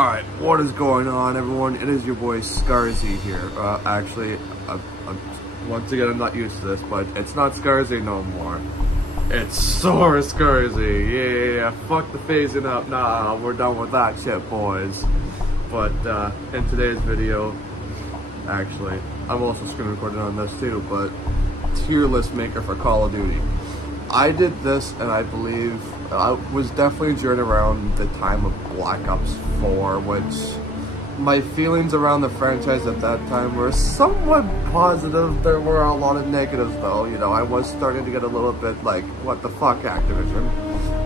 Alright, what is going on, everyone? It is your boy Scarzy here. Once again, I'm not used to this, but it's not Scarzy no more. It's Sora Scarzy. Yeah, fuck the phasing up. Nah, we're done with that shit, boys. But in today's video, actually, I'm also screen recording on this too, but tier list maker for Call of Duty. I did this, and I believe I was definitely during around the time of Black Ops 4, which my feelings around the franchise at that time were somewhat positive. There were a lot of negatives though, you know, I was starting to get a little bit like, what the fuck, Activision?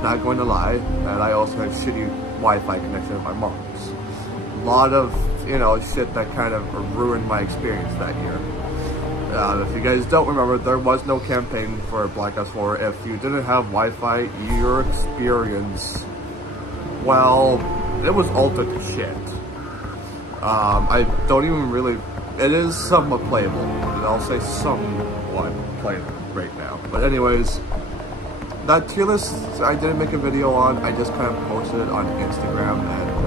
Not going to lie, and I also had shitty Wi-Fi connection at my mom's. A lot of, you know, shit that kind of ruined my experience that year. If you guys don't remember, there was no campaign for Black Ops 4. If you didn't have Wi-Fi, your experience, well, it was altered to shit. I don't even really, it is somewhat playable, and I'll say somewhat playable right now. But anyways, that tier list I didn't make a video on, I just kind of posted it on Instagram, and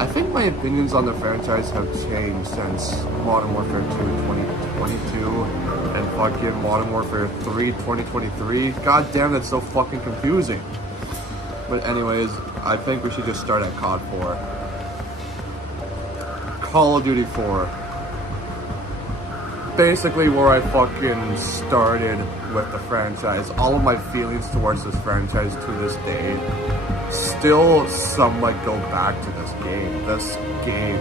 I think my opinions on the franchise have changed since Modern Warfare 2 2022 and fucking Modern Warfare 3 2023. God damn, that's so fucking confusing. But anyways, I think we should just start at COD 4. Call of Duty 4. Basically where I fucking started with the franchise. All of my feelings towards this franchise to this day still somewhat go back to this game. This game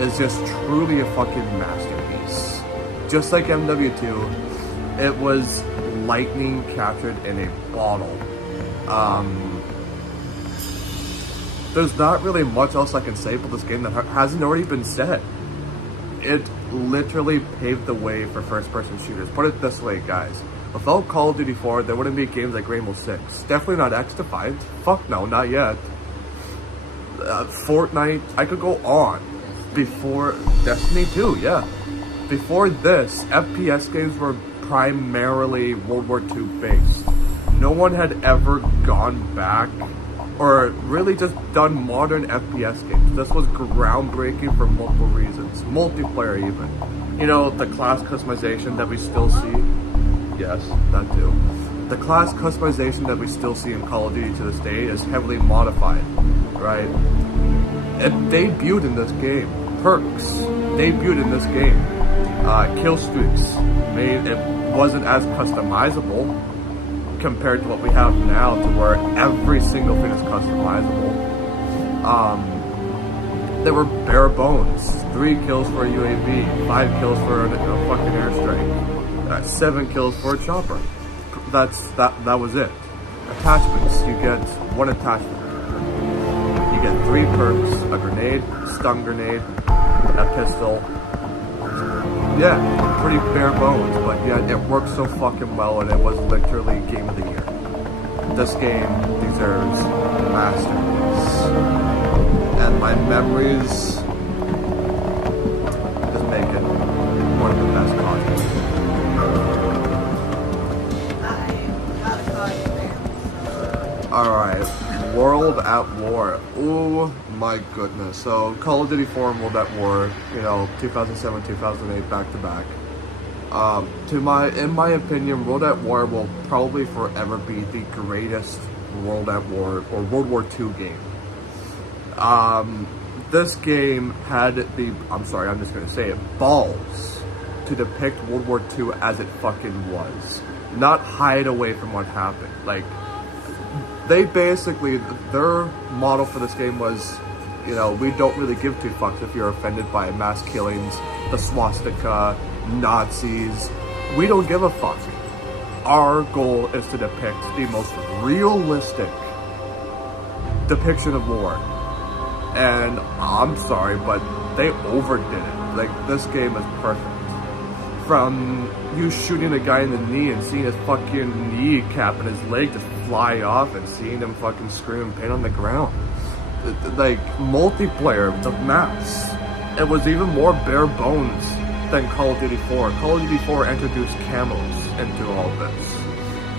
is just truly a fucking masterpiece. Just like MW2, it was lightning captured in a bottle. There's not really much else I can say about this game that hasn't already been said. It literally paved the way for first-person shooters. Put it this way, guys. Without Call of Duty 4, there wouldn't be games like Rainbow Six. Definitely not X-Defiant. Fuck no, not yet. Fortnite, I could go on. Before Destiny 2, yeah. Before this, FPS games were primarily World War II based. No one had ever gone back or really just done modern FPS games. This was groundbreaking for multiple reasons. Multiplayer even. You know, the class customization that we still see. Yes, that too. The class customization that we still see in Call of Duty to this day is heavily modified, right? It debuted in this game. Perks debuted in this game. Kill streaks it wasn't as customizable compared to what we have now, to where every single thing is customizable. There were bare bones. 3 kills for a UAV, 5 kills for a fucking airstrike, 7 kills for a chopper. That was it. Attachments, you get 1 attachment. You get 3 perks, a grenade, stun grenade, a pistol. Yeah, pretty bare bones, but yeah, it worked so fucking well, and it was literally game of the year. This game deserves masterpiece. And my memories just make it one of the best content. Alright, World at War. Oh my goodness. So Call of Duty 4 and World at War, you know, 2007, 2008, back to back. In my opinion, World at War will probably forever be the greatest World at War or World War II game. This game had the, I'm sorry, I'm just gonna say it, balls to depict World War II as it fucking was. Not hide away from what happened. Like, they basically, their model for this game was, you know, we don't really give 2 fucks if you're offended by mass killings, the swastika, Nazis. We don't give a fuck. Our goal is to depict the most realistic depiction of war. And I'm sorry, but they overdid it. Like, this game is perfect. From you shooting a guy in the knee and seeing his fucking kneecap and his leg just fly off and seeing him fucking scream in pain on the ground. Like, multiplayer, the maps. It was even more bare bones than Call of Duty 4. Call of Duty 4 introduced camos into all this.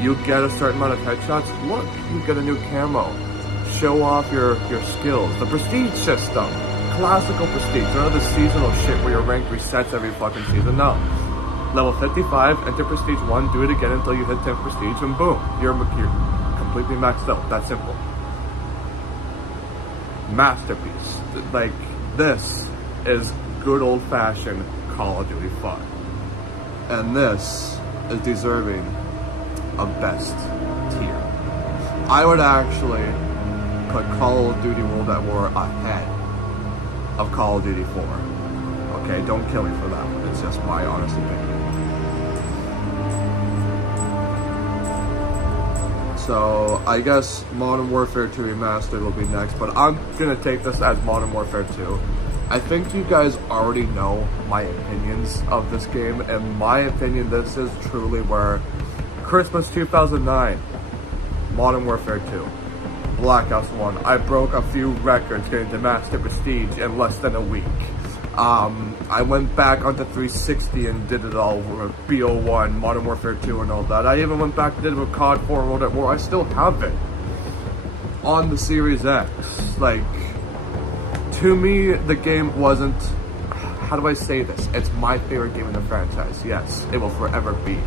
You get a certain amount of headshots, look, you get a new camo. show off your skills. The prestige system, classical prestige, none of the seasonal shit where your rank resets every fucking season. No. Level 55, enter prestige 1, do it again until you hit 10 prestige, and boom, you're completely maxed out. That's simple. Masterpiece. Like, this is good old-fashioned Call of Duty fun. And this is deserving of best tier. I would actually put Call of Duty World at War ahead of Call of Duty 4. Okay, don't kill me for that one. It's just my honest opinion. So, I guess Modern Warfare 2 Remastered will be next, but I'm gonna take this as Modern Warfare 2. I think you guys already know my opinions of this game. In my opinion, this is truly where Christmas 2009, Modern Warfare 2, Black Ops 1. I broke a few records getting to Master Prestige in less than a week. I went back onto 360 and did it all with BO1, Modern Warfare 2 and all that. I even went back and did it with COD 4 World at War. I still have it on the Series X. Like, to me, the game wasn't, how do I say this? It's my favorite game in the franchise. Yes, it will forever be.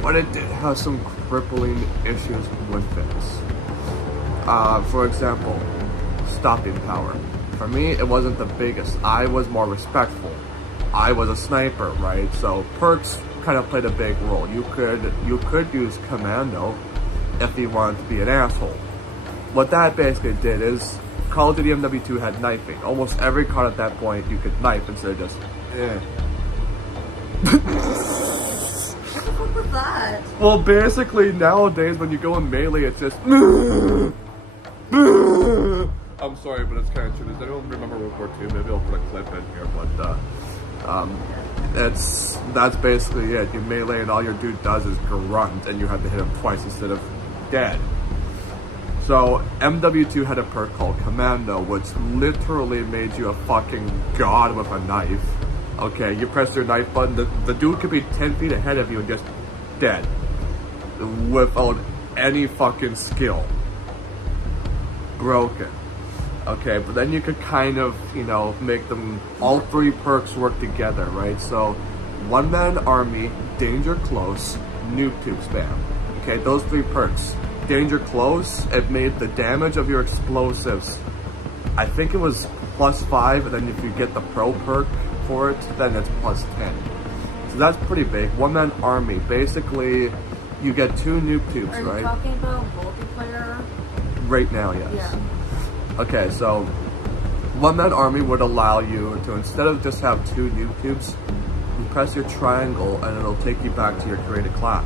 But it did have some crippling issues with it. For example, stopping power. For me, it wasn't the biggest. I was more respectful. I was a sniper, right? So perks kind of played a big role. You could use commando if you wanted to be an asshole. What that basically did is Call of Duty MW2 had knifing. Almost every card at that point you could knife instead of just What the fuck was that? Well, basically nowadays when you go in melee, it's just. I'm sorry, but it's kind of true. Does anyone remember World War II? Maybe I'll put a clip in here, but that's basically it. You melee and all your dude does is grunt, and you have to hit him twice instead of dead. So MW2 had a perk called Commando, which literally made you a fucking god with a knife. Okay, you press your knife button, the dude could be 10 feet ahead of you and just dead. Without any fucking skill. Broken. Okay, but then you could kind of, you know, make them, all three perks work together, right? So, one-man army, danger close, nuke tube spam. Okay, those three perks. Danger close, it made the damage of your explosives, I think it was +5, and then if you get the pro perk for it, then it's +10. So that's pretty big. One-man army, basically, you get 2 nuke tubes, right? Are you talking about multiplayer? Right now, yes. Yeah. Okay, so one-man army would allow you to, instead of just have 2 nuke tubes, you press your triangle and it'll take you back to your created class,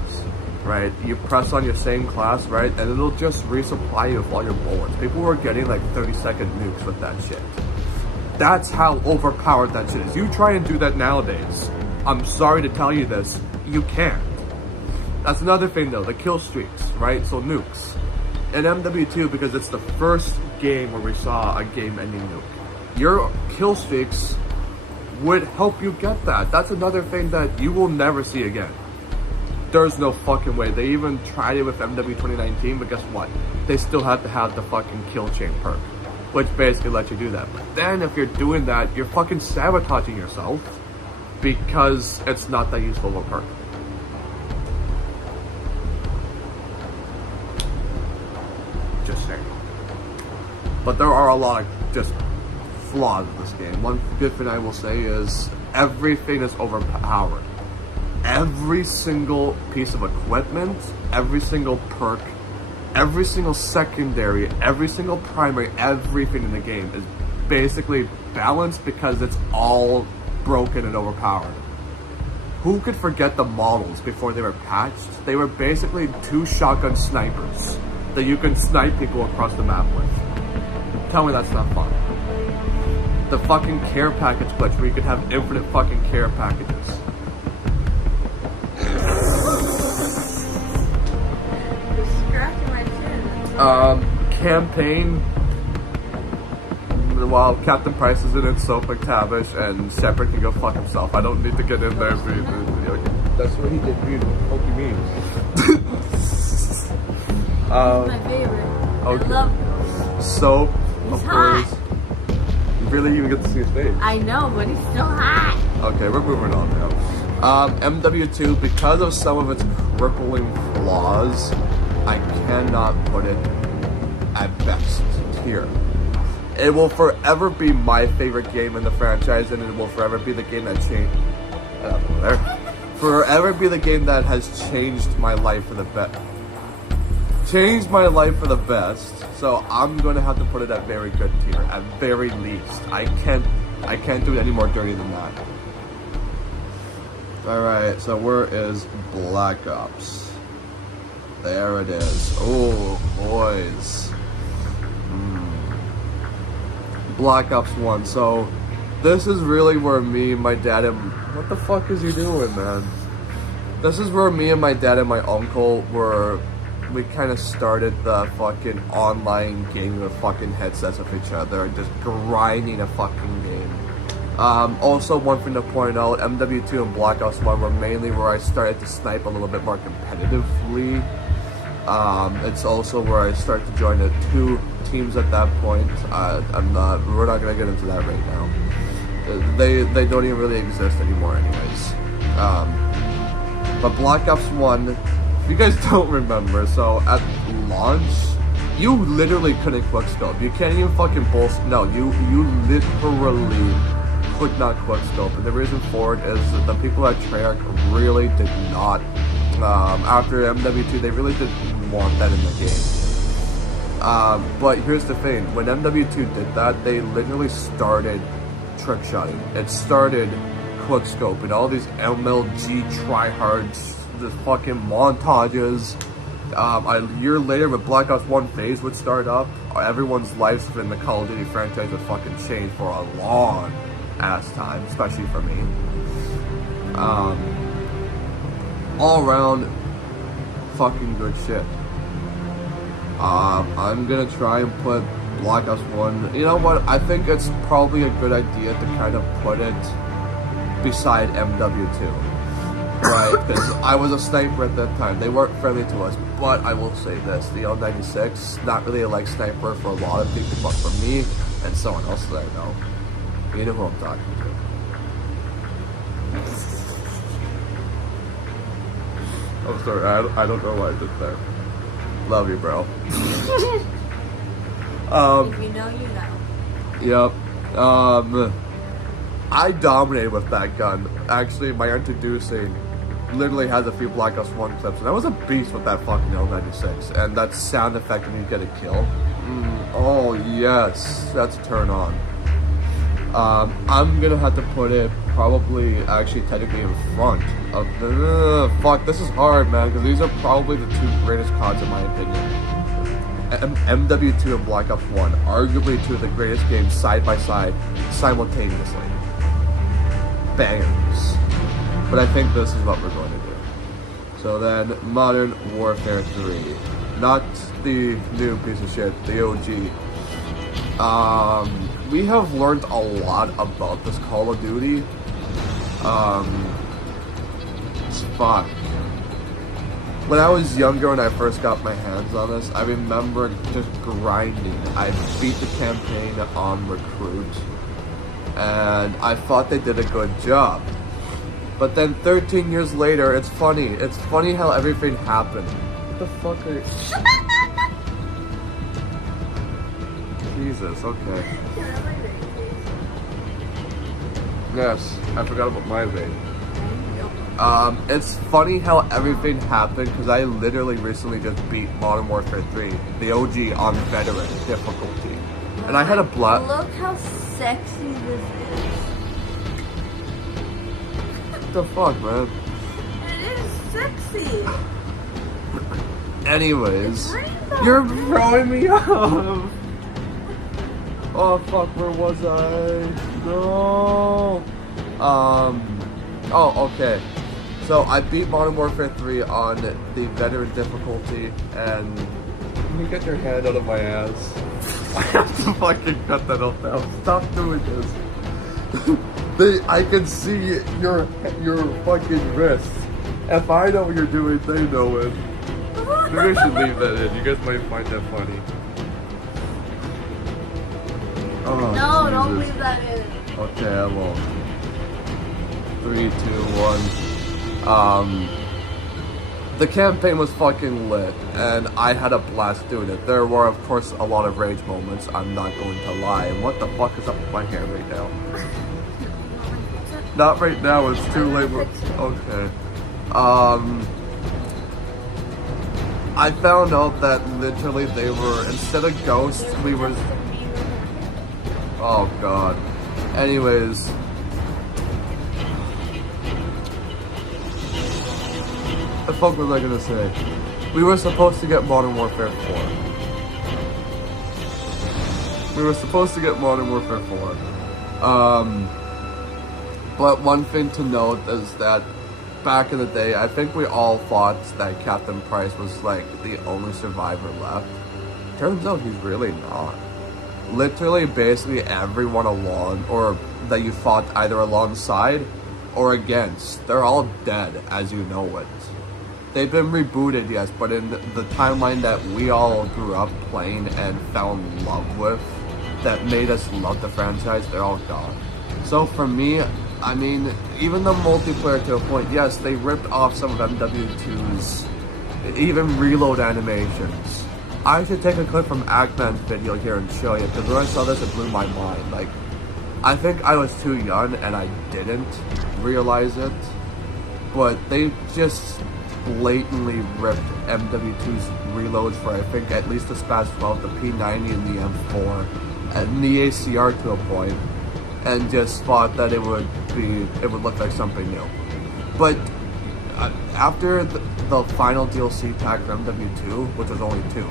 right? You press on your same class, right? And it'll just resupply you with all your bullets. People were getting like 30-second nukes with that shit. That's how overpowered that shit is. You try and do that nowadays. I'm sorry to tell you this, you can't. That's another thing though, the kill streaks, right? So nukes. In MW2, because it's the first game where we saw a game-ending nuke, your kill streaks would help you get that. That's another thing that you will never see again. There's no fucking way. They even tried it with MW 2019, but guess what? They still had to have the fucking kill chain perk, which basically lets you do that. But then if you're doing that, you're fucking sabotaging yourself because it's not that useful of a perk. Just saying. But there are a lot of just flaws in this game. One good thing I will say is everything is overpowered. Every single piece of equipment, every single perk, every single secondary, every single primary, everything in the game is basically balanced because it's all broken and overpowered. Who could forget the models before they were patched? They were basically 2 shotgun snipers that you can snipe people across the map with. Tell me that's not fun. The fucking care package glitch where you could have infinite fucking care packages. You're scratching my chin. Campaign, while Captain Price is in it, so McTavish and Shepard can go fuck himself. I don't need to get in there. That's what he did. What do you mean? My favorite. Okay. I love Soap, He's of hot. course. You really even get to see his face. I know, but he's still hot. Okay, we're moving on now. MW2, because of some of its crippling flaws, I cannot put it at best tier. It will forever be my favorite game in the franchise, and it will forever be the game that changed. Forever be the game that has changed my life for the best. Changed my life for the best. So I'm gonna have to put it at very good tier, at very least. I can't do it any more dirty than that. Alright, so where is Black Ops? There it is. Oh, boys. Black Ops 1. So, this is really where me and my dad and... What the fuck is he doing, man? This is where me and my dad and my uncle were... We kind of started the fucking online game with fucking headsets of each other and just grinding a fucking game. Also, one thing to point out, MW2 and Black Ops 1 were mainly where I started to snipe a little bit more competitively. It's also where I started to join the 2 teams at that point. We're not gonna get into that right now. They don't even really exist anymore anyways. But Black Ops 1, if you guys don't remember, so at launch, you literally couldn't quickscope. You can't even fucking bullshit. No, you literally could not quickscope. And the reason for it is that the people at Treyarch really did not, after MW2, they really didn't want that in the game. But here's the thing, when MW2 did that, they literally started trick shotting. It started quickscope and all these MLG tryhards, the fucking montages. A year later, when Black Ops 1 phase would start up, everyone's lives in the Call of Duty franchise would fucking change for a long ass time, especially for me. All around, fucking good shit. I'm gonna try and put Black Ops 1, you know what, I think it's probably a good idea to kind of put it beside MW2. Right, because I was a sniper at that time. They weren't friendly to us, but I will say this, the L96, not really a like sniper for a lot of people, but for me and someone else that I know. You know who I'm talking to. I'm sorry, I don't know what I did there. Love you, bro. If you know, you know. Yep. I dominated with that gun. Actually, my introducing literally has a few Black Ops 1 clips, and I was a beast with that fucking L96. And that sound effect when you get a kill. Oh, yes. That's a turn on. I'm gonna have to put it probably, actually, technically in front of the... fuck, this is hard, man, because these are probably the 2 greatest CODs in my opinion. MW2 and Black Ops 1, arguably 2 of the greatest games side by side, simultaneously. Bangers. But I think this is what we're going to do. So then, Modern Warfare 3. Not the new piece of shit, the OG. We have learned a lot about this Call of Duty. Fuck. When I was younger, when I first got my hands on this, I remember just grinding. I beat the campaign on Recruit, and I thought they did a good job. But then 13 years later, it's funny. It's funny how everything happened. What the fuck are you... Jesus, okay. Yes, I forgot about my vape. It's funny how everything happened, because I literally recently just beat Modern Warfare 3, the OG, on Veteran difficulty. And I had a blast. Look how sexy this is. What the fuck, man? It is sexy. Anyways, Rainbow. you're throwing me off. Oh fuck, where was I? No. Oh, okay. So I beat Modern Warfare 3 on the Veteran difficulty, and can you get your hand out of my ass? I have to fucking cut that off now. Stop doing this. I can see your fucking wrist. If I know what you're doing, they know it. Maybe I should leave that in. You guys might find that funny. Oh, No, don't Jesus. leave that in. Okay, I won't. 3, 2, 1. The campaign was fucking lit, and I had a blast doing it. There were, of course, a lot of rage moments, I'm not going to lie. And what the fuck is up with my hair right now? Not right now, it's too late. Okay. I found out that literally they were, instead of ghosts, we were... Oh god. Anyways. The fuck was I gonna say? We were supposed to get Modern Warfare 4. But one thing to note is that back in the day, I think we all thought that Captain Price was like the only survivor left. Turns out he's really not. Literally, basically everyone along, or that you fought either alongside or against, they're all dead as you know it. They've been rebooted, yes, but in the timeline that we all grew up playing and fell in love with, that made us love the franchise, they're all gone. So for me, I mean, even the multiplayer to a point, yes, they ripped off some of MW2's, even reload animations. I should take a clip from Ackman's video here and show you, because when I saw this, it blew my mind. Like, I think I was too young and I didn't realize it, but they just blatantly ripped MW2's reloads for, I think, at least the SPAS 12, the P90 and the M4, and the ACR to a point, and just thought that it would look like something new. But after the final DLC pack for MW2, which was only 2,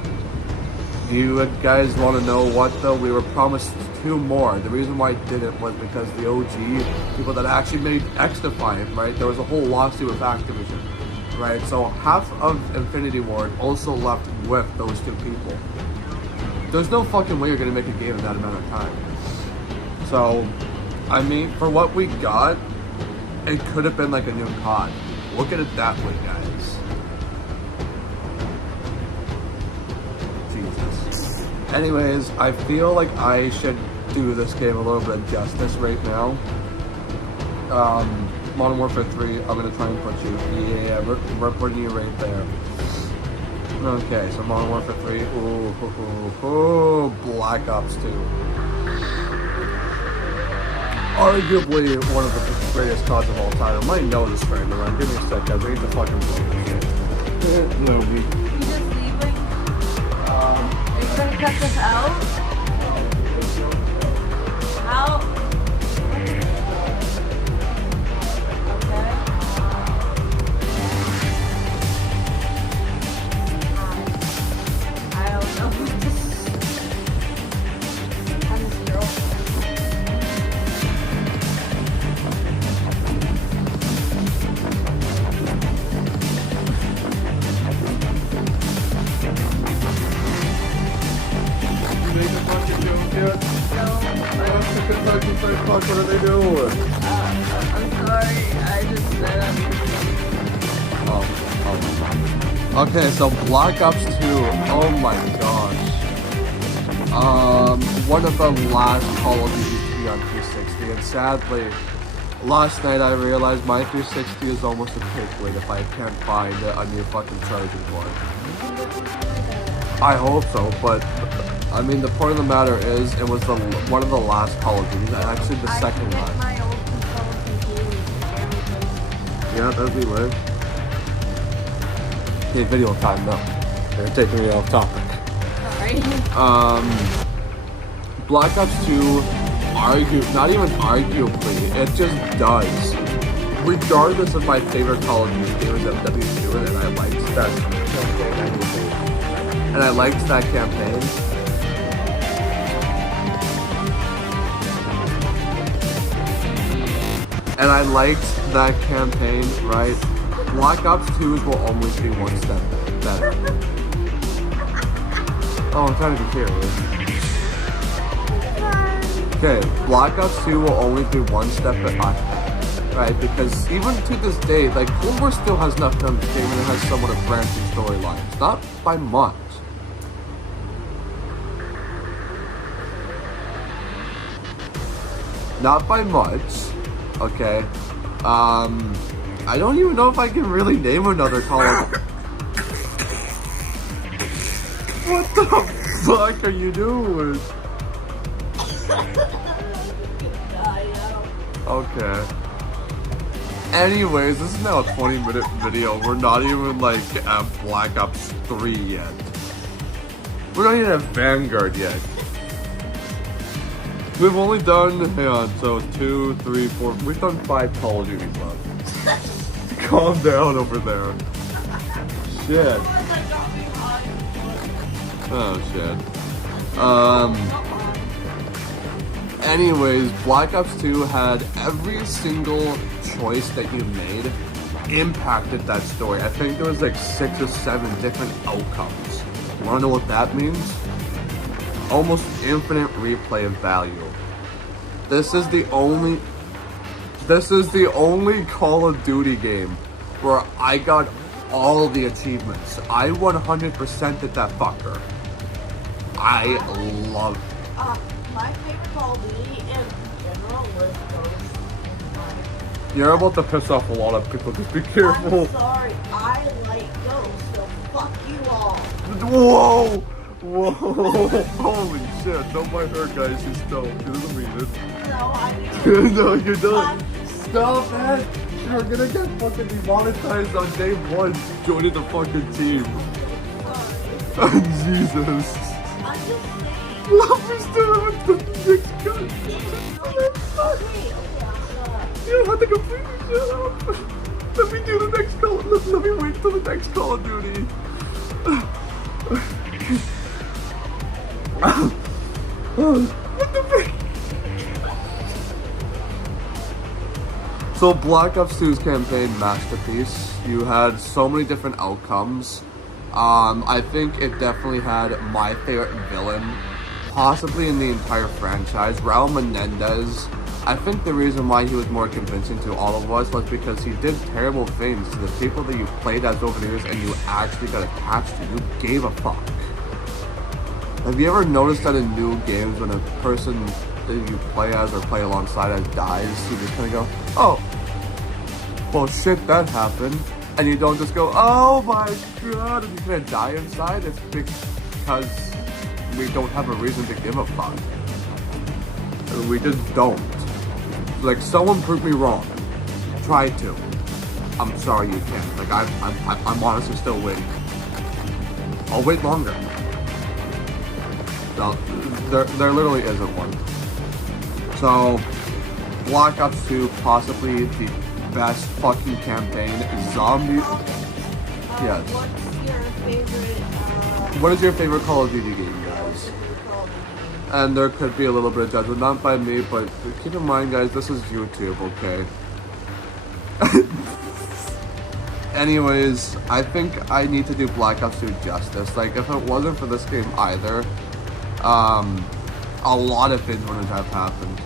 do you guys want to know what though? We were promised 2 more. The reason why I didn't was because the OG people that actually made X-Defiant, right? There was a whole lawsuit with Activision, right? So half of Infinity Ward also left with those 2 people. There's no fucking way you're gonna make a game in that amount of time. So, I mean, for what we got, it could have been like a new COD. Look at it that way, guys. Jesus. Anyways, I feel like I should do this game a little bit of justice right now. Modern Warfare 3, I'm gonna try and put you. Yeah, we're putting you right there. Okay, so Modern Warfare 3. Ooh, Black Ops 2. Arguably one of the greatest CODs of all time. My nose is starting to run. Give me a sec, guys. I need to fucking blow this shit. No, You just leaving? Are you gonna cut this out? Out? Okay. I don't know. I'm 0. What are they doing? I'm sorry. I just said Okay, so Black Ops 2, oh my gosh. One of the last Call of Duty to be on 360, and sadly, last night I realized my 360 is almost a takeaway if I can't find a new fucking charging board. I hope so, but I mean, the point of the matter is, it was one of the last Call of Duty, actually the second last. my old controller confused. Yeah, that'd be lit. Okay, video time though. They're taking me off topic. Sorry. Black Ops 2, not even arguably, it just does. Regardless of my favorite Call of Duty game is MW2, and I liked that campaign. And I liked that campaign. And I liked that campaign, right? Black Ops 2 will always be one step better. Oh, I'm trying to be serious. Okay, Black Ops 2 will always be one step behind, right? Because even to this day, like, Cold War still has enough to understand and it has somewhat of branching storylines. Not by much. Not by much, okay? I don't even know if I can really name another Call of Duty. What the fuck are you doing? Okay. Anyways, this is now a 20-minute video. We're not even like at Black Ops 3 yet. We're not even at Vanguard yet. We've only done, hang on, so 2, 3, 4, we've done 5 Call of Duties left. Calm down over there. Shit. Oh shit. Anyways, Black Ops 2 had every single choice that you made impacted that story. I think there was like 6 or 7 different outcomes. You wanna know what that means? Almost infinite replay value. This is the only Call of Duty game where I got all the achievements. I 100%ed that fucker. I love it. My favorite Call of Duty in general was Ghost. You're about to piss off a lot of people. Just be careful. I'm sorry, I like Ghost, so fuck you all. Whoa! Whoa! Holy shit! Don't mind her, guys. She's dope. She doesn't mean it. No, I mean, No, you don't. Stop it! You're gonna get fucking demonetized on day 1 joining the fucking team. sorry. Jesus. I'm just saying. Love me still with the next gun. Okay, You don't have to completely shut up. Let me do the next call. Let me wait till the next Call of Duty. What the fuck? So Black Ops 2's campaign masterpiece. You had so many different outcomes. I think it definitely had my favorite villain, possibly in the entire franchise, Raul Menendez. I think the reason why he was more convincing to all of us was because he did terrible things to the people that you played as over the years and you actually got attached to. You gave a fuck. Have you ever noticed that in new games when a person that you play as or play alongside as dies, you just kind of go, oh, well shit, that happened. And you don't just go, oh my god, and you're gonna die inside. It's because we don't have a reason to give a fuck. We just don't. Like, someone prove me wrong. Try to. I'm sorry you can't. Like, I'm honestly still waiting. I'll wait longer. No, there literally isn't one. So, Black Ops 2, possibly the best fucking campaign. Zombie. Yes. What's your favorite? What is your favorite Call of Duty game, guys? And there could be a little bit of judgment, not by me, but keep in mind, guys, this is YouTube, okay? Anyways, I think I need to do Black Ops 2 justice. Like, if it wasn't for this game either, a lot of things wouldn't have happened.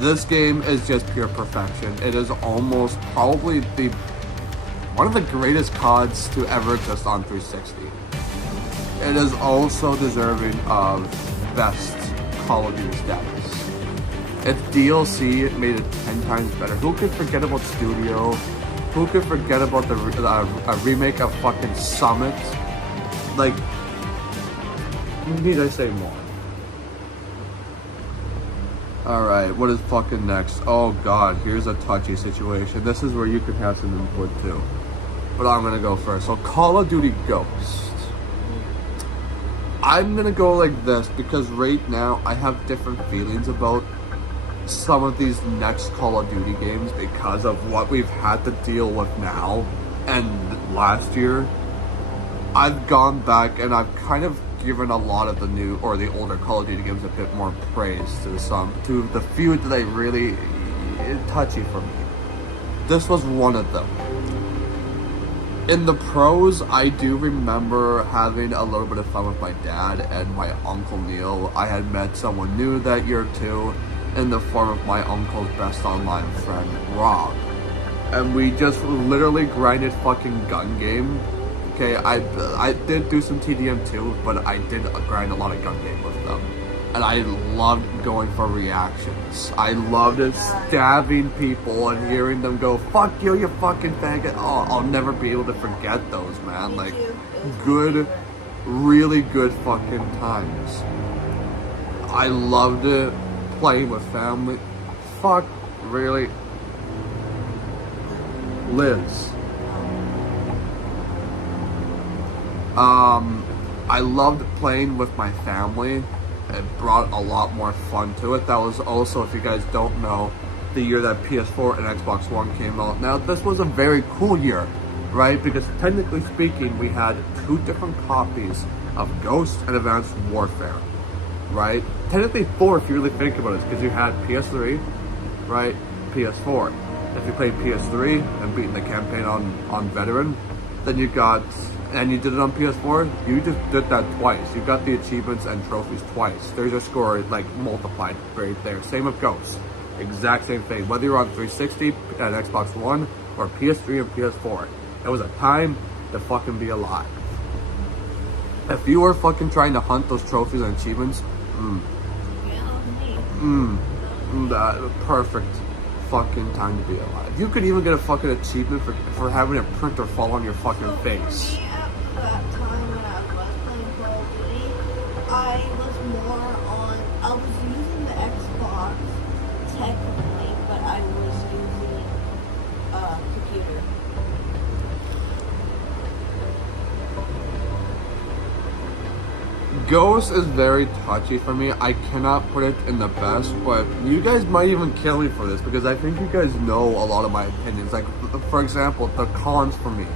This game is just pure perfection. It is almost probably one of the greatest CODs to ever exist on 360. It is also deserving of best Call of Duty status. Its DLC made it 10 times better. Who could forget about Studio? Who could forget about the a remake of fucking Summit? Like, need I say more? Alright, what is fucking next? Oh god, here's a touchy situation. This is where you could have some input too. But I'm gonna go first. So, Call of Duty Ghost. I'm gonna go like this because right now I have different feelings about some of these next Call of Duty games because of what we've had to deal with now and last year. I've gone back and I've kind of given a lot of the new or the older Call of Duty games a bit more praise to the few that I really touchy for me. This was one of them. In the pros, I do remember having a little bit of fun with my dad and my Uncle Neil. I had met someone new that year too, in the form of my uncle's best online friend, Rob. And we just literally grinded fucking gun game. Okay, I did do some TDM too, but I did grind a lot of gun game with them. and I loved going for reactions. I loved stabbing people and hearing them go, "Fuck you, you fucking faggot." Oh, I'll never be able to forget those, man. Like, good, really good fucking times. I loved it, playing with family. Fuck, really? Liz. I loved playing with my family. It brought a lot more fun to it. That was also, if you guys don't know, the year that PS4 and Xbox One came out. Now, this was a very cool year, right? Because technically speaking, we had 2 different copies of Ghost and Advanced Warfare, right? Technically 4 if you really think about it, because you had PS3, right? PS4. If you played PS3 and beaten the campaign on Veteran, then you got, and you did it on PS4, you just did that twice. You got the achievements and trophies twice. There's your score, like, multiplied right there. Same with Ghost. Exact same thing. Whether you're on 360 and Xbox One or PS3 and PS4. It was a time to fucking be alive. If you were fucking trying to hunt those trophies and achievements, that perfect fucking time to be alive. You could even get a fucking achievement for having a printer fall on your fucking face. For me, at that time when I was playing Call of Duty, I was using the Xbox technically, but I was using a computer. Ghost is very touchy for me. I cannot put it in the best, but you guys might even kill me for this because I think you guys know a lot of my opinions. Like, for example, the cons for me.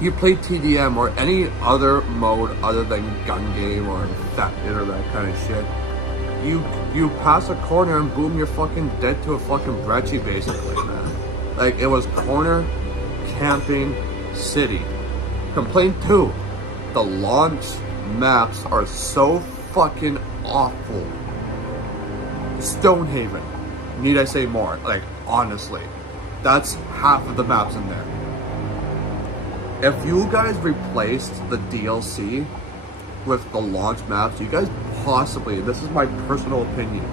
You play TDM or any other mode other than gun game or infected or that kind of shit. You pass a corner and boom, you're fucking dead to a fucking brecci basically, man. Like, it was corner, camping, city. Complaint 2, the launch maps are so fucking awful. Stonehaven, need I say more? Like, honestly, that's half of the maps in there. If you guys replaced the DLC with the launch maps, you guys possibly, this is my personal opinion,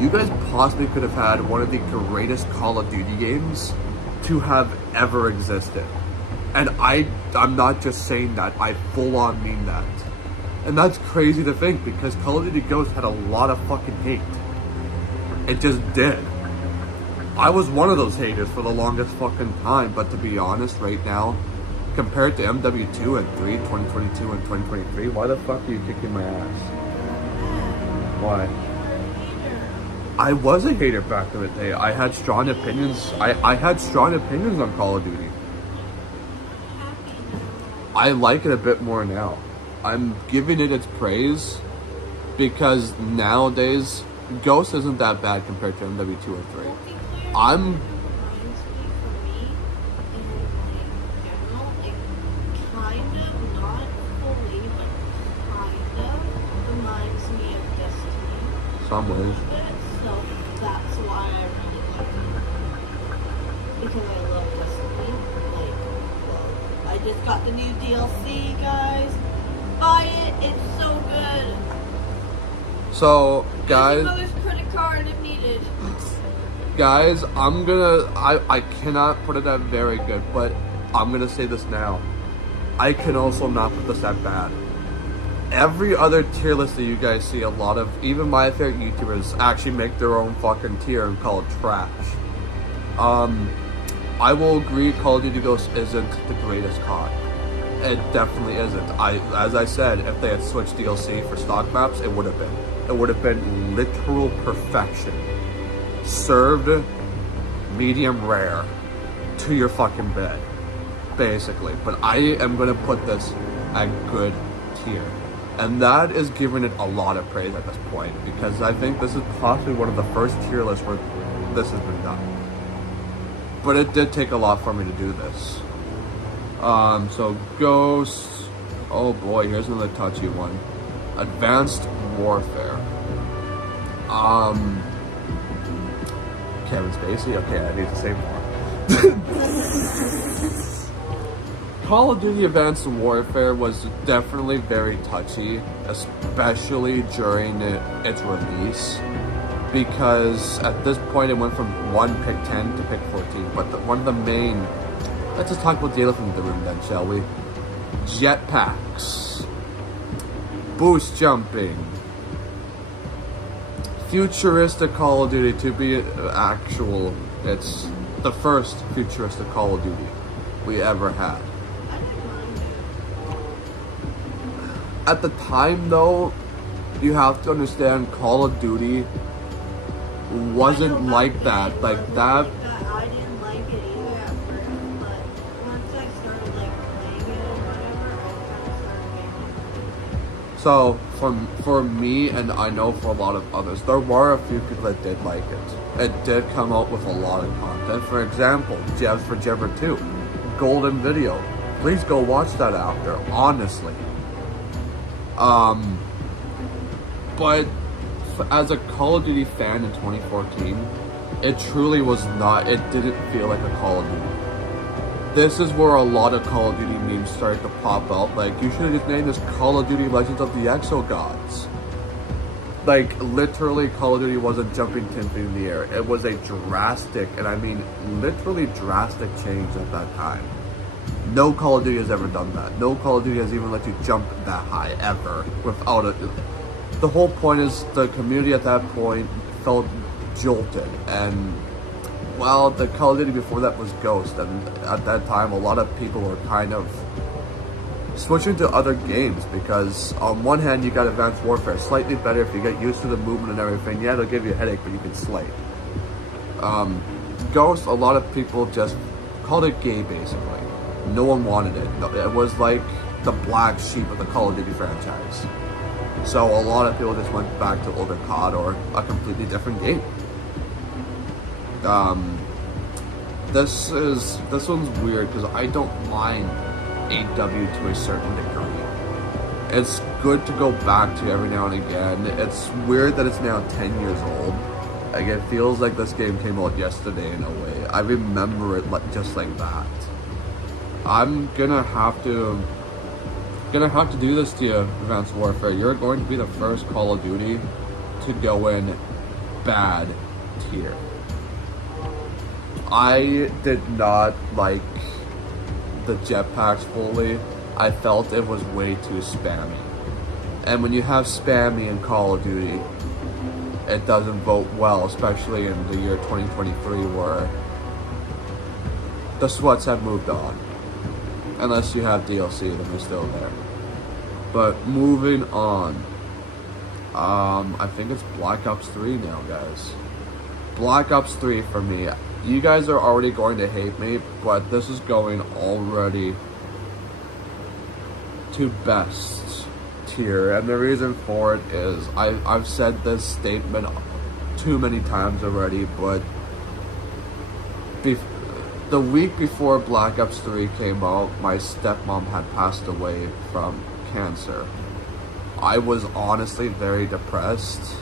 you guys possibly could have had one of the greatest Call of Duty games to have ever existed. And I'm not just saying that, I full on mean that. And that's crazy to think because Call of Duty Ghost had a lot of fucking hate. It just did. I was one of those haters for the longest fucking time, but to be honest, right now, compared to MW2 and 3, 2022 and 2023, why the fuck are you kicking my ass? Why? I was a hater back in the day. I had strong opinions. I had strong opinions on Call of Duty. I like it a bit more now. I'm giving it its praise because nowadays Ghost isn't that bad compared to MW2 or 3. I'm some ways. So that's why I really like it. Because I love Destiny. Like, well, I just got the new DLC, guys. Buy it, it's so good. So, guys. Use your mother's credit card if needed. Guys, I cannot put it at very good, but I'm gonna say this now. I can also not put this at bad. Every other tier list that you guys see, a lot of, even my favorite YouTubers actually make their own fucking tier and call it trash. I will agree Call of Duty Ghost isn't the greatest COD. It definitely isn't. As I said, if they had switched DLC for stock maps, it would have been. It would have been literal perfection. Served medium rare to your fucking bed, basically. But I am gonna put this at good tier. And that is giving it a lot of praise at this point, because I think this is possibly one of the first tier lists where this has been done. But it did take a lot for me to do this. So Ghost, oh boy, here's another touchy one. Advanced Warfare. Kevin Spacey, okay, I need to say more. Call of Duty Advanced Warfare was definitely very touchy, especially during its release, because at this point it went from pick 10 to pick 14. But one of the main, let's just talk about the elephant in the room then, shall we? Jetpacks, boost jumping, futuristic Call of Duty, to be actual. It's the first futuristic Call of Duty we ever had. At the time, though, you have to understand Call of Duty wasn't like that. Like that. I didn't like it either at first, but once I started like playing it and whatever, I kind of started getting So for me, and I know for a lot of others, there were a few people that did like it. It did come out with a lot of content. For example, Jevs for Jebber 2, Golden Video. Please go watch that after, honestly. But as a Call of Duty fan in 2014, it truly was not, it didn't feel like a Call of Duty. This is where a lot of Call of Duty memes started to pop out, like, you should have just named this Call of Duty Legends of the Exogods. Like, literally, Call of Duty wasn't jumping 10 feet in the air. It was a drastic, and I mean literally drastic change at that time. No Call of Duty has ever done that. No Call of Duty has even let you jump that high, ever, without it. The whole point is the community at that point felt jolted, and well, the Call of Duty before that was Ghost, and at that time a lot of people were kind of switching to other games, because on one hand you got Advanced Warfare, slightly better if you get used to the movement and everything. Yeah, it'll give you a headache, but you can slay. Ghost, a lot of people just called it gay, basically. No one wanted it. It was like the black sheep of the Call of Duty franchise. So a lot of people just went back to older COD or a completely different game. This one's weird because I don't mind AW to a certain degree. It's good to go back to every now and again. It's weird that it's now 10 years old. Like, it feels like this game came out yesterday in a way. I remember it just like that. I'm gonna have to do this to you, Advanced Warfare. You're going to be the first Call of Duty to go in bad tier. I did not like the jetpacks fully. I felt it was way too spammy. And when you have spammy in Call of Duty, it doesn't vote well, especially in the year 2023 where the sweats have moved on. Unless you have DLC, then they're still there. But moving on, I think it's Black Ops 3 now, guys. Black Ops 3 for me. You guys are already going to hate me, but this is going already to best tier, and the reason for it is I've said this statement too many times already, but the week before Black Ops 3 came out, my stepmom had passed away from cancer. I was honestly very depressed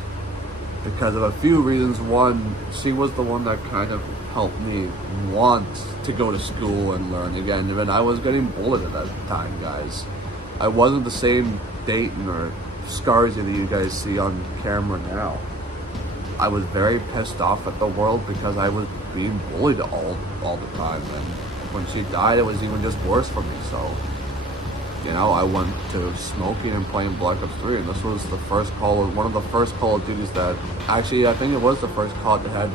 because of a few reasons. One, she was the one that kind of helped me want to go to school and learn again. And I was getting bullied at that time, guys. I wasn't the same Dayton or Scarzy that you guys see on camera now. I was very pissed off at the world because I was being bullied all the time. And when she died, it was even just worse for me. So, you know, I went to smoking and playing Black Ops 3, and this was the first one of the first Call of Duties that, actually, I think it was the first COD that had,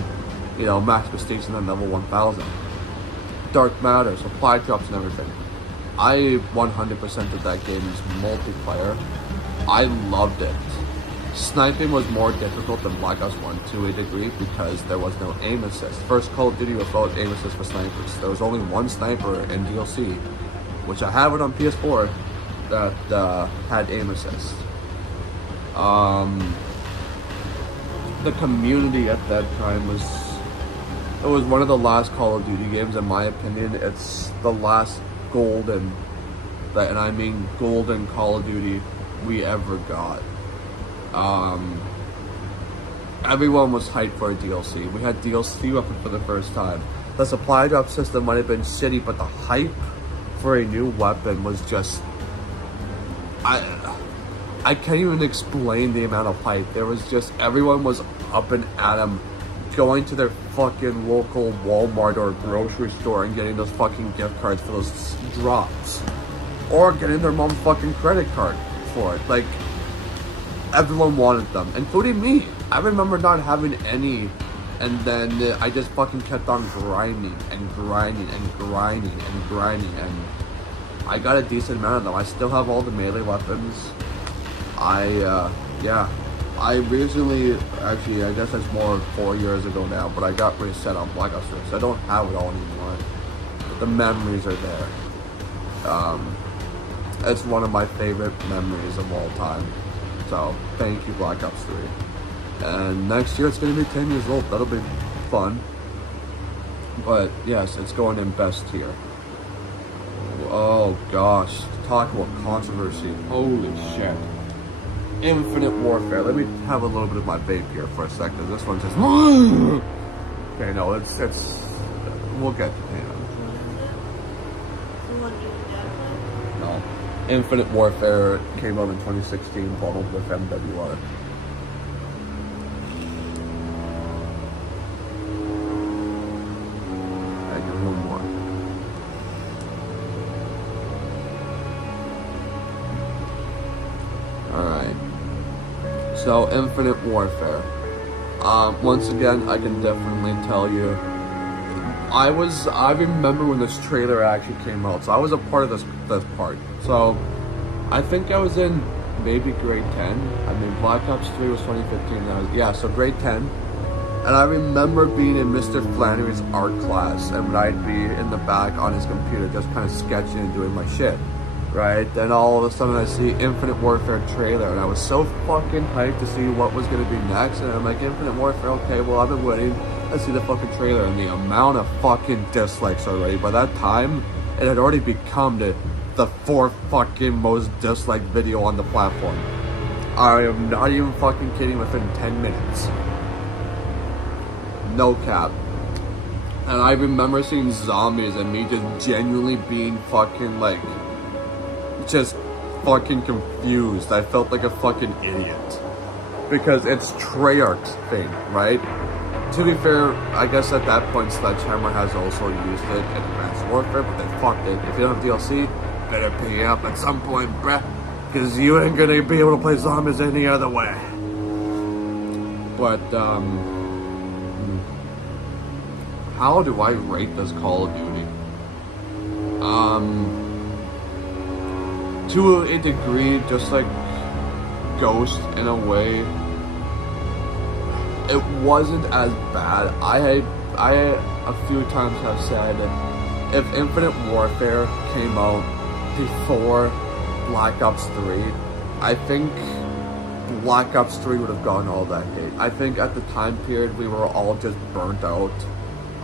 you know, max prestige and then level 1000. Dark Matter, supply drops and everything. I 100% did that game's multiplayer. I loved it. Sniping was more difficult than Black Ops 1 to a degree because there was no aim assist. First Call of Duty without aim assist for snipers. There was only one sniper in DLC, which I have it on PS4, that had aim assist. The community at that time was one of the last Call of Duty games, in my opinion. It's the last golden, and I mean golden Call of Duty we ever got. Everyone was hyped for a DLC. We had DLC weapon for the first time. The supply drop system might have been shitty, but the hype for a new weapon was just, I can't even explain the amount of hype. There was just, everyone was up and at 'em, going to their fucking local Walmart or grocery store and getting those fucking gift cards for those drops. Or getting their mom's fucking credit card for it. Like, everyone wanted them, including me. I remember not having any, and then I just fucking kept on grinding and grinding and grinding and grinding, and I got a decent amount of them. I still have all the melee weapons. Yeah. I recently, actually, I guess that's more 4 years ago now, but I got reset on Black Ops 3, so I don't have it all anymore. But the memories are there. It's one of my favorite memories of all time. So, thank you, Black Ops 3. And next year it's going to be 10 years old. That'll be fun. But, yes, it's going in best tier. Oh, gosh. Talk about controversy. Holy shit. Infinite Warfare. Let me have a little bit of my vape here for a second. This one just... Okay, no, it's... We'll get to it. No. Infinite Warfare came out in 2016, bundled with MWR. I get one more. Alright. So, Infinite Warfare. Once again, I can definitely tell you, I remember when this trailer actually came out, so I was a part of this part. So, I think I was in maybe grade 10. I mean, Black Ops 3 was 2015. So grade 10. And I remember being in Mr. Flannery's art class, and I'd be in the back on his computer just kind of sketching and doing my shit. Right? Then all of a sudden I see Infinite Warfare trailer, and I was so fucking hyped to see what was going to be next, and I'm like, Infinite Warfare, okay, well, I've been waiting, let's see the fucking trailer, and the amount of fucking dislikes already, by that time, it had already become the fourth fucking most disliked video on the platform. I am not even fucking kidding, within 10 minutes. No cap. And I remember seeing zombies and me just genuinely being fucking like, just fucking confused. I felt like a fucking idiot. Because it's Treyarch's thing, right? To be fair, I guess at that point Sledgehammer has also used it in Advanced Warfare, but they fucked it. If you don't have DLC, better pay up at some point, bruh. Because you ain't gonna be able to play zombies any other way. But, how do I rate this Call of Duty? To a degree, just like Ghost in a way, it wasn't as bad. I a few times have said, if Infinite Warfare came out before Black Ops 3, I think Black Ops 3 would have gone all that day. I think at the time period we were all just burnt out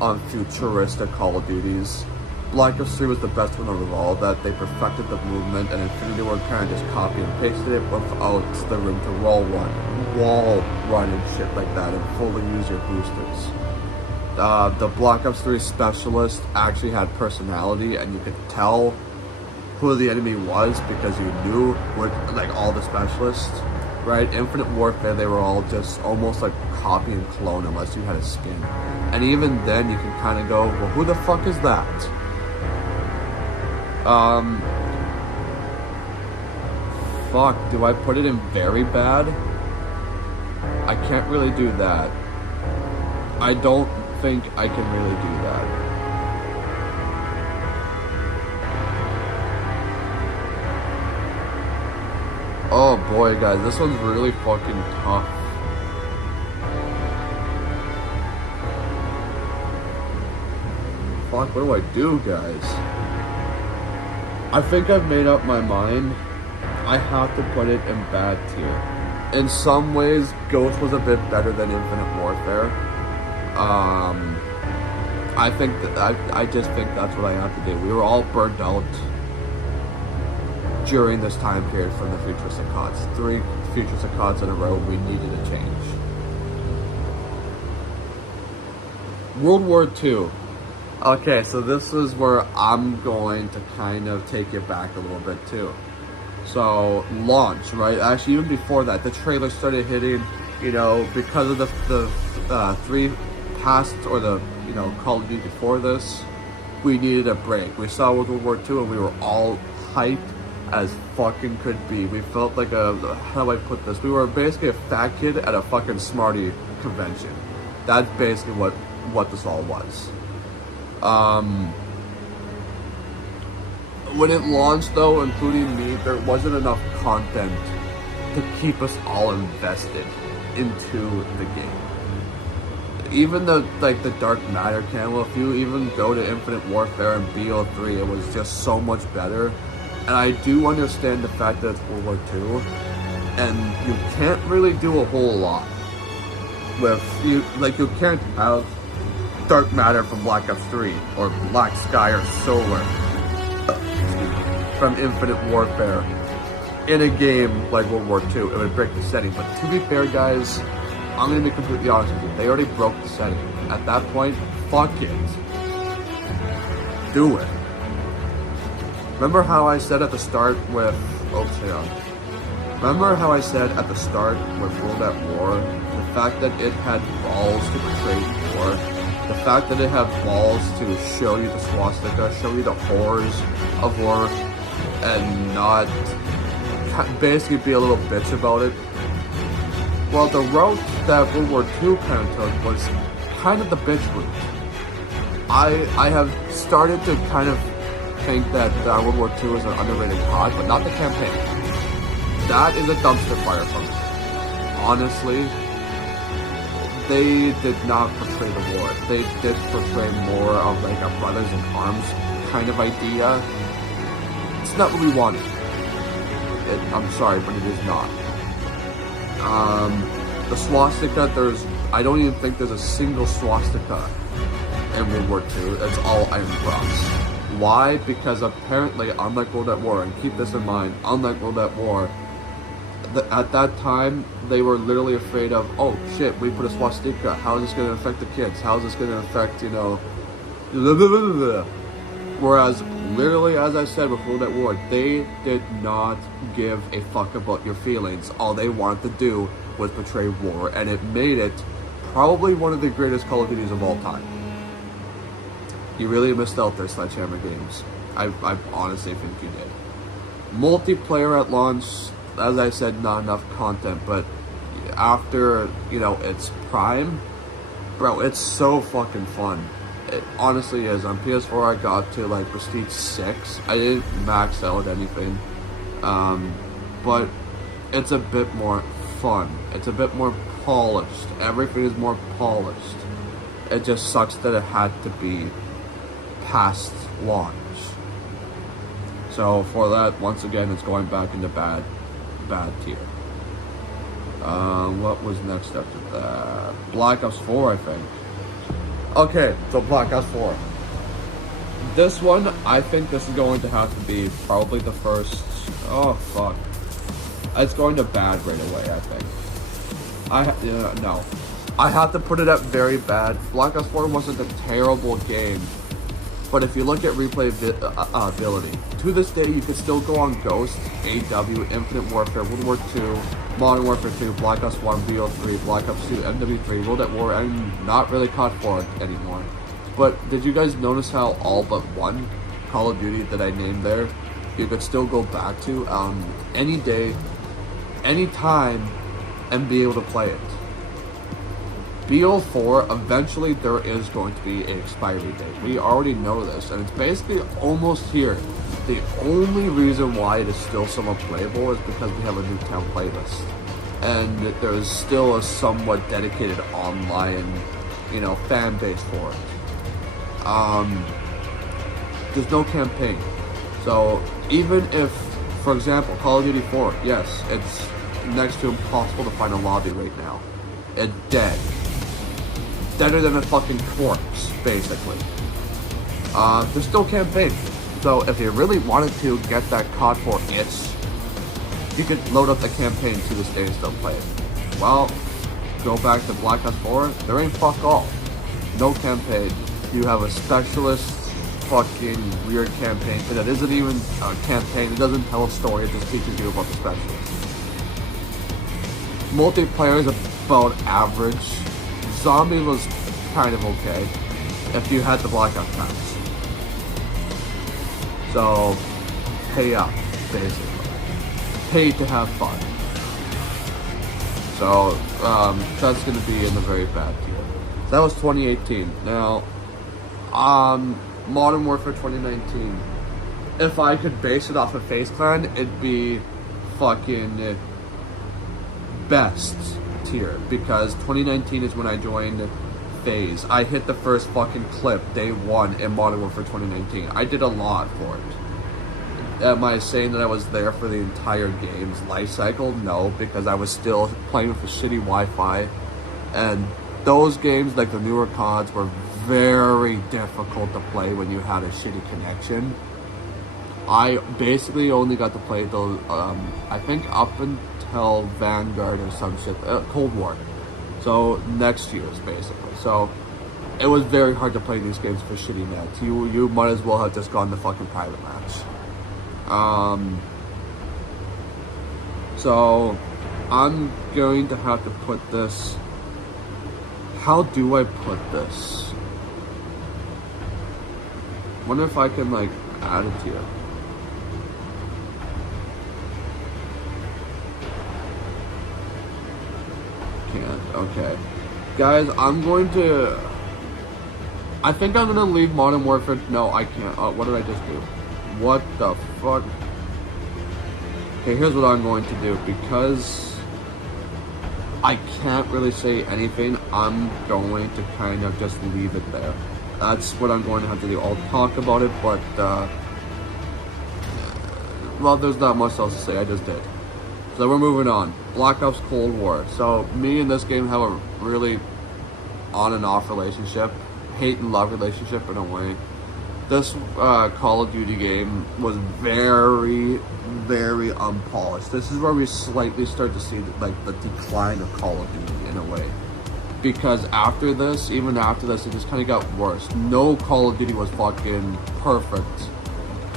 on futuristic Call of Duties. Black Ops 3 was the best one of all, that they perfected the movement, and Infinity Ward kind of just copy and pasted it without the room to wall run and shit like that, and fully use your boosters. The Black Ops 3 specialist actually had personality, and you could tell who the enemy was because you knew like all the specialists, right? Infinite Warfare, they were all just almost like copy and clone unless you had a skin. And even then you can kind of go, well, who the fuck is that? Fuck, do I put it in very bad? I can't really do that. I don't think I can really do that. Oh boy, guys, this one's really fucking tough. Fuck, what do I do, guys? I think I've made up my mind. I have to put it in bad tier. In some ways, Ghost was a bit better than Infinite Warfare. I think that I just think that's what I have to do. We were all burnt out during this time period from the Futuristic CODs. 3 Futuristic CODs in a row, we needed a change. World War II. Okay, so this is where I'm going to kind of take you back a little bit too. So launch, right? Actually, even before that, the trailer started hitting. You know, because of the three past or the Call of Duty before this, we needed a break. We saw World War II and we were all hyped as fucking could be. We felt like how do I put this? We were basically a fat kid at a fucking Smarty convention. That's basically what this all was. When it launched though, including me, there wasn't enough content to keep us all invested into the game. Even the Dark Matter camo, if you even go to Infinite Warfare and BO3, it was just so much better. And I do understand the fact that it's World War II, and you can't really do a whole lot with you can't have Dark Matter from Black Ops 3 or Black Sky or Solar from Infinite Warfare in a game like World War II. It would break the setting. But to be fair, guys, I'm gonna be completely honest with you. They already broke the setting. At that point, fuck it. Do it. Remember how I said at the start with Remember how I said at the start with World at War, the fact that it had balls to portray war, the fact that it had balls to show you the swastika, show you the horrors of war, and not basically be a little bitch about it. Well, the route that World War II kind of took was kind of the bitch route. I have started to kind of think that World War II is an underrated COD, but not the campaign. That is a dumpster fire for me. Honestly, they did not portray the war. They did portray more of like a brothers in arms kind of idea. It's not what we wanted. I'm sorry, but it is not. The swastika, I don't even think there's a single swastika in World War II. It's all Iron Cross. Why? Because apparently, unlike World at War, and keep this in mind, unlike World at War, at that time, they were literally afraid of, oh shit, we put a swastika, how is this going to affect the kids? How is this going to affect, Whereas, literally, as I said with World at War, they did not give a fuck about your feelings. All they wanted to do was portray war, and it made it probably one of the greatest Call of Duties of all time. You really missed out there, Sledgehammer Games. I honestly think you did. Multiplayer at launch, as I said, not enough content, but after, its prime, bro, it's so fucking fun. It honestly is. On PS4, I got to like Prestige 6. I didn't max out anything, but it's a bit more fun. It's a bit more polished. Everything is more polished. It just sucks that it had to be past launch. So for that, once again, it's going back into bad tier. What was next after that? Black Ops 4, I think. Okay, so Black Ops 4. This one, I think this is going to have to be probably the first... Oh, fuck. It's going to bad right away, I think. No. I have to put it at very bad. Black Ops 4 wasn't a terrible game. But if you look at replayability, to this day, you can still go on Ghost, AW, Infinite Warfare, World War II, Modern Warfare 2, Black Ops 1, BO3, Black Ops 2, MW3, World at War, and not really COD 4 anymore. But did you guys notice how all but one Call of Duty that I named there, you could still go back to any day, any time, and be able to play it? BO4, eventually there is going to be an expiry date. We already know this, and it's basically almost here. The only reason why it is still somewhat playable is because we have a Nuketown playlist. And there's still a somewhat dedicated online, fan base for it. There's no campaign. So even if, for example, Call of Duty 4, yes, it's next to impossible to find a lobby right now. It's dead. Deader than a fucking corpse, basically. There's still campaign. So if you really wanted to get that COD 4 itch, you could load up the campaign to this day and still play it. Well, go back to Black Ops 4, there ain't fuck all. No campaign. You have a specialist fucking weird campaign that isn't even a campaign. It doesn't tell a story. It just teaches you about the specialist. Multiplayer is about average. Zombie was kind of okay if you had the Black Ops packs. So, pay up, basically. Pay to have fun. So, that's going to be in the very bad tier. So that was 2018. Now, Modern Warfare 2019. If I could base it off of FaZe Clan, it'd be fucking best tier, because 2019 is when I joined FaZe. I hit the first fucking clip day one in Modern Warfare 2019. I did a lot for it. Am I saying that I was there for the entire game's life cycle? No, because I was still playing with a shitty Wi-Fi, and those games, like the newer CODs, were very difficult to play when you had a shitty connection. I basically only got to play those, I think up until Vanguard or some shit, Cold War. So next year's basically. So it was very hard to play these games for shitty nets. You might as well have just gone to fucking private match. So I'm going to have to put this. How do I put this? Wonder if I can like add it here. Can't. Okay, guys, I'm going to. I think I'm gonna leave Modern Warfare. No, I can't. What did I just do? What the fuck? Okay, here's what I'm going to do, because I can't really say anything. I'm going to kind of just leave it there. That's what I'm going to have to do. I'll talk about it, but well, there's not much else to say. I just did. So we're moving on. Black Ops Cold War. So me and this game have a really on and off relationship, hate and love relationship in a way. This Call of Duty game was very, very unpolished. This is where we slightly start to see like the decline of Call of Duty in a way. Because after this, even after this, it just kind of got worse. No Call of Duty was fucking perfect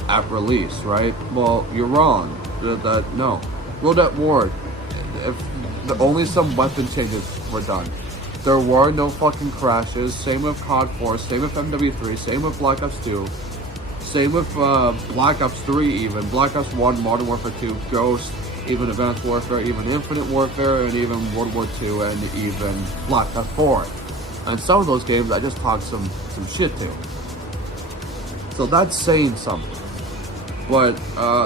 at release, right? Well, you're wrong. No. World at War, only some weapon changes were done. There were no fucking crashes. Same with COD 4, same with MW3, same with Black Ops 2, same with Black Ops 3 even, Black Ops 1, Modern Warfare 2, Ghost, even Advanced Warfare, even Infinite Warfare, and even World War 2, and even Black Ops 4. And some of those games I just talked some shit to. So that's saying something. But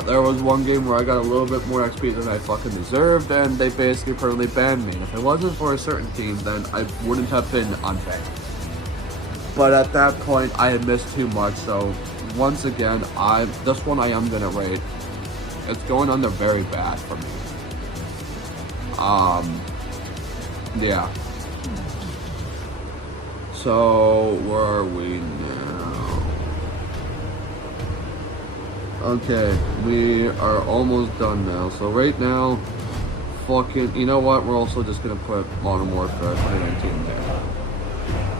there was one game where I got a little bit more XP than I fucking deserved, and they basically permanently banned me. If it wasn't for a certain team, then I wouldn't have been unbanned. But at that point, I had missed too much, so once again, this one I am gonna rate. It's going under very bad for me. Yeah. So where are we now? Okay, we are almost done now. So right now, fucking, you know what? We're also just gonna put Modern Warfare 2019 there.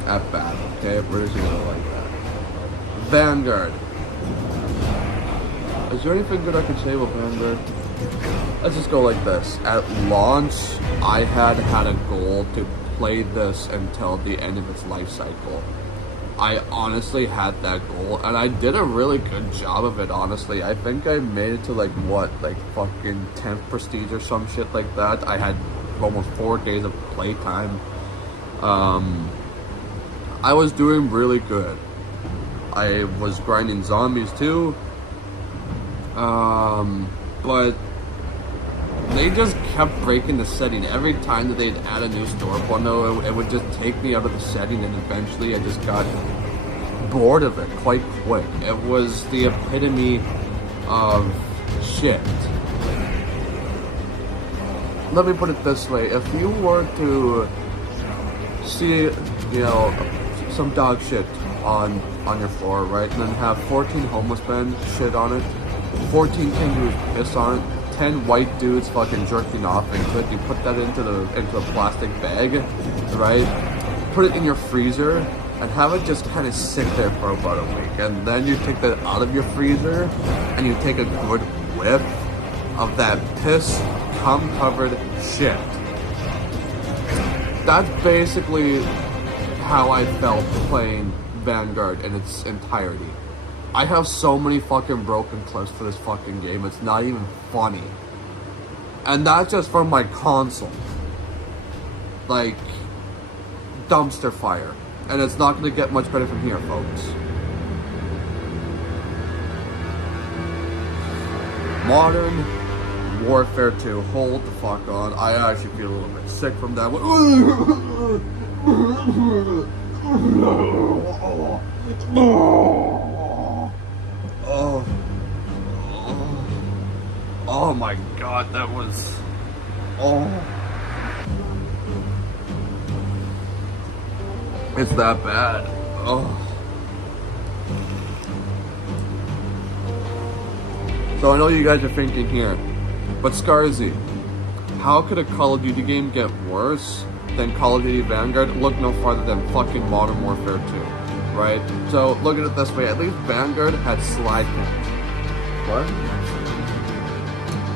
At bad, okay? We're just gonna go like that. Vanguard. Is there anything good I could say about Vanguard? Let's just go like this. At launch, I had a goal to play this until the end of its life cycle. I honestly had that goal, and I did a really good job of it, honestly. I think I made it to like fucking 10th prestige or some shit like that. I had almost 4 days of playtime. I was doing really good. I was grinding zombies too. But they just kept breaking the setting. Every time that they'd add a new store bundle, it would just take me out of the setting, and eventually I just got bored of it quite quick. It was the epitome of shit. Let me put it this way. If you were to see, some dog shit on your floor, right, and then have 14 homeless men shit on it, 14 kangaroos piss on it, 10 white dudes fucking jerking off into it. You put that into a plastic bag, right? Put it in your freezer, and have it just kind of sit there for about a week. And then you take that out of your freezer and you take a good whiff of that piss cum covered shit. That's basically how I felt playing Vanguard in its entirety. I have so many fucking broken clips for this fucking game, it's not even funny. And that's just from my console. Like, dumpster fire. And it's not gonna get much better from here, folks. Modern Warfare 2, hold the fuck on. I actually feel a little bit sick from that one. Oh my god, that was... It's that bad. So I know you guys are thinking here, but Scarzy, how could a Call of Duty game get worse than Call of Duty Vanguard? Look no farther than fucking Modern Warfare 2, right? So look at it this way, at least Vanguard had slide cams. What?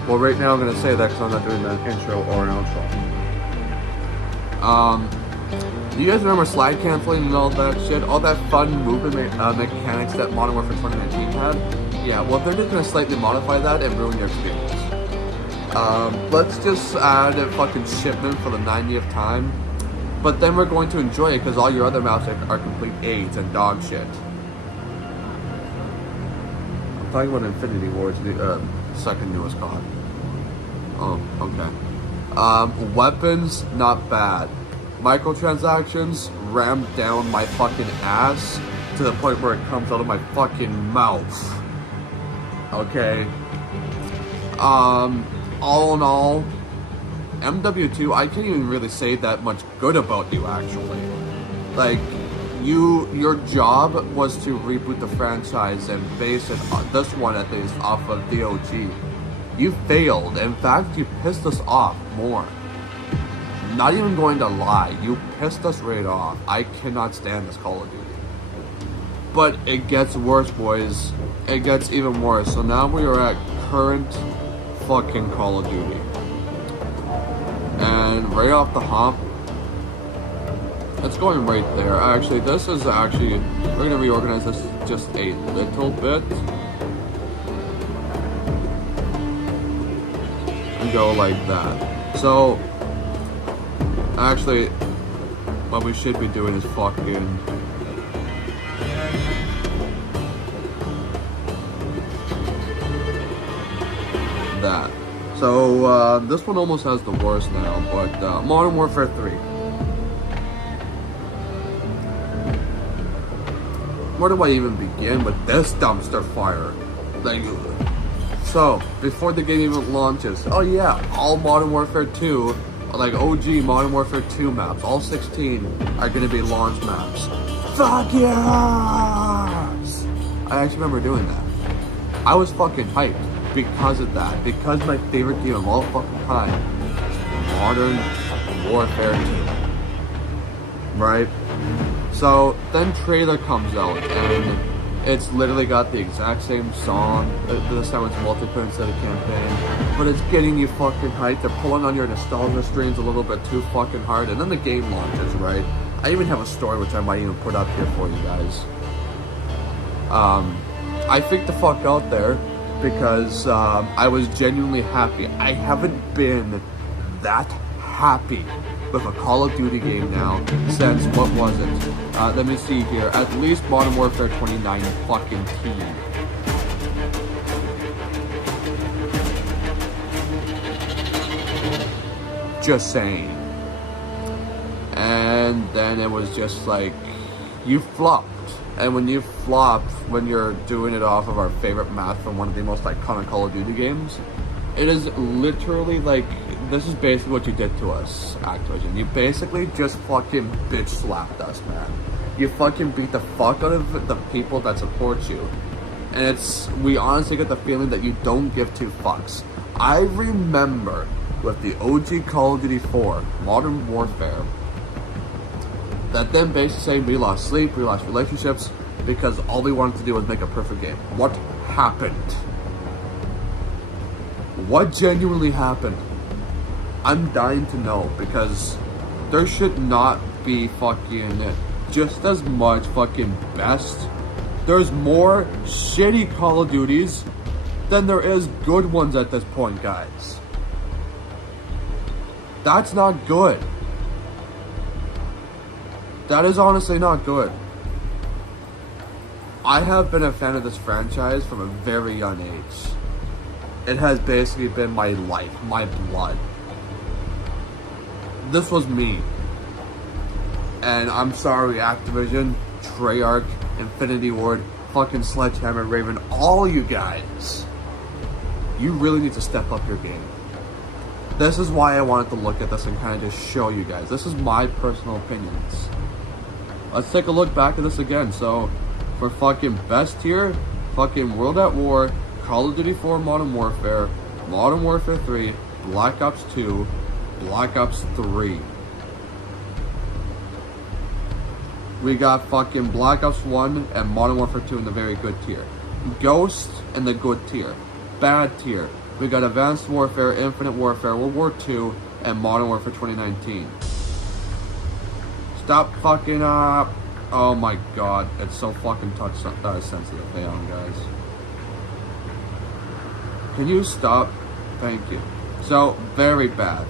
Well, right now I'm gonna say that because I'm not doing an intro or an outro. Do you guys remember slide canceling and all that shit? All that fun movement mechanics that Modern Warfare 2019 had? Yeah, well, they're just gonna slightly modify that and ruin your experience. Let's just add a fucking shipment for the 90th time, but then we're going to enjoy it because all your other maps are complete AIDS and dog shit. I'm talking about Infinity Ward's the second newest COD. Oh, okay. Weapons, not bad. Microtransactions rammed down my fucking ass to the point where it comes out of my fucking mouth. Okay. All in all, MW2, I can't even really say that much good about you, actually. Like, your job was to reboot the franchise and base it, this one at least, off of the OG. You failed. In fact, you pissed us off more. Not even going to lie, you pissed us right off. I cannot stand this Call of Duty. But it gets worse, boys. It gets even worse. So now we are at current fucking Call of Duty. And right off the hop, it's going right there. Actually, we're gonna reorganize this just a little bit. And go like that. So, actually, what we should be doing is fucking... that. So, this one almost has the worst now, but Modern Warfare 3. Where do I even begin with this dumpster fire? Like, so, before the game even launches, oh yeah, all Modern Warfare 2, like OG Modern Warfare 2 maps, all 16 are gonna be launch maps. Fuck yes! I actually remember doing that. I was fucking hyped because of that, because my favorite game of all fucking time, Modern Warfare 2. Right? So, then trailer comes out, and it's literally got the exact same song. This time it's multiplayer instead of campaign, but it's getting you fucking hyped. They're pulling on your nostalgia strings a little bit too fucking hard, and then the game launches, right? I even have a story which I might even put up here for you guys. I freaked the fuck out there because I was genuinely happy. I haven't been that happy with a Call of Duty game now since, what was it? Let me see here, at least Modern Warfare 29 fucking team. Just saying. And then it was just like, you flopped. And when you flop, when you're doing it off of our favorite map from one of the most iconic Call of Duty games, it is literally like, this is basically what you did to us, Activision. You basically just fucking bitch slapped us, man. You fucking beat the fuck out of the people that support you. And we honestly get the feeling that you don't give two fucks. I remember with the OG Call of Duty 4, Modern Warfare, that then basically saying we lost sleep, we lost relationships, because all we wanted to do was make a perfect game. What happened? What genuinely happened? I'm dying to know, because there should not be fucking just as much fucking best. There's more shitty Call of Duties than there is good ones at this point, guys. That's not good. That is honestly not good. I have been a fan of this franchise from a very young age. It has basically been my life, my blood. This was me. And I'm sorry, Activision, Treyarch, Infinity Ward, fucking Sledgehammer, Raven, all you guys. You really need to step up your game. This is why I wanted to look at this and kind of just show you guys. This is my personal opinions. Let's take a look back at this again. So, for fucking best tier, fucking World at War, Call of Duty 4 Modern Warfare 3, Black Ops 2, Black Ops 3. We got fucking Black Ops 1 and Modern Warfare 2 in the very good tier. Ghost in the good tier. Bad tier. We got Advanced Warfare, Infinite Warfare, World War 2, and Modern Warfare 2019. Stop fucking up. Oh my god, it's so fucking touch sensitive. Hang on, guys. Can you stop? Thank you. So, very bad.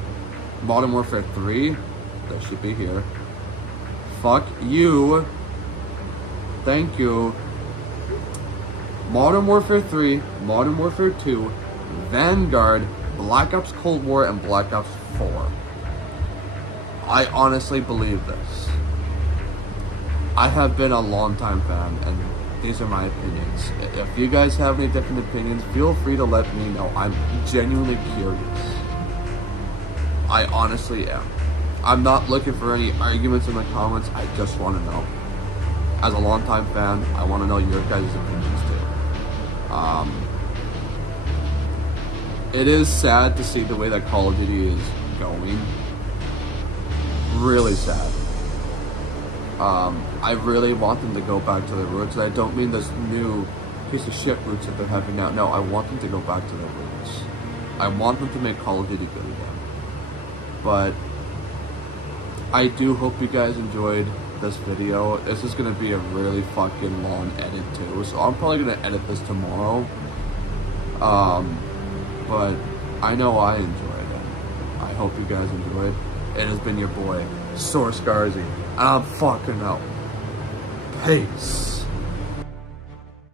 Modern Warfare 3, that should be here. Fuck you. Thank you. Modern Warfare 3, Modern Warfare 2, Vanguard, Black Ops Cold War, and Black Ops 4. I honestly believe this. I have been a long-time fan, and these are my opinions. If you guys have any different opinions, feel free to let me know. I'm genuinely curious. I honestly am. I'm not looking for any arguments in the comments. I just want to know. As a longtime fan, I want to know your guys' opinions too. It is sad to see the way that Call of Duty is going. Really sad. I really want them to go back to their roots, and I don't mean this new piece of shit roots that they're having now. No, I want them to go back to their roots. I want them to make Call of Duty good again. But I do hope you guys enjoyed this video. This is going to be a really fucking long edit too, so I'm probably going to edit this tomorrow. But I know I enjoyed it. I hope you guys enjoyed. It has been your boy, Source Scarzy, and I'm fucking out. Peace.